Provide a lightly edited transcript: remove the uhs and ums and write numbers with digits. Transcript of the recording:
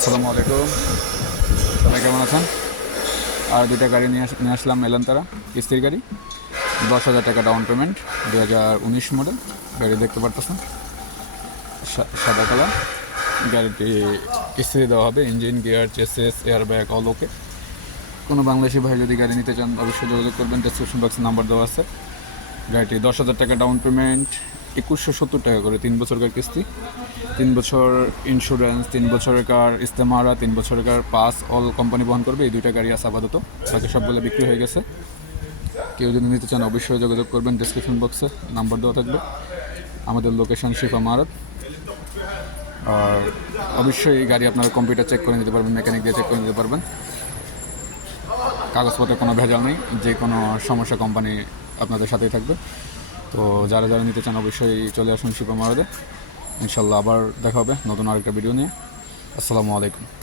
আসসালামু আলাইকুম, সবাই কেমন আছেন? আর দুইটা গাড়ি নিয়ে আসলাম এলান্তারা কিস্তির গাড়ি। 10,000 টাকা ডাউন পেমেন্ট, 2019 মডেল গাড়ি দেখতে পারতেছেন, সাদা কালার। গাড়িটি কিস্তিতে দেওয়া হবে, engine, gear, chassis, air bag all ওকে। কোনো বাংলাদেশি ভাই যদি গাড়ি নিতে চান অবশ্যই যোগাযোগ করবেন, ডেসক্রিপশন বক্সে নাম্বার দেওয়া আছে। গাড়িটি 10,000 টাকা ডাউন পেমেন্ট, 2170 টাকা করে 3 বছরের কিস্তি, 3 বছর ইন্স্যুরেন্স, 3 বছরের কার ইস্তেমারা, 3 বছরের কার পাস অল কোম্পানি বহন করবে। এই দুইটা গাড়ি আছে আপাতত, বাকি সবগুলো বিক্রি হয়ে গেছে। কেউ যদি নিতে চান অবশ্যই যোগাযোগ করবেন, ডেসক্রিপশন বক্সে নাম্বার দেওয়া থাকবে। আমাদের লোকেশন শিফা মারত। আর অবশ্যই এই গাড়ি আপনারা কম্পিউটার চেক করে নিতে পারবেন, মেকানিক দিয়ে চেক করে নিতে পারবেন। কাগজপত্রে কোনো ভেজাল নেই, যে কোনো সমস্যা কোম্পানি আপনাদের সাথেই থাকবে। তো যারা যারা নিতে চান অবশ্যই চলে আসুন শিপা মারদে। ইনশাল্লাহ আবার দেখা হবে নতুন আরেকটা ভিডিও নিয়ে। আসসালামু আলাইকুম।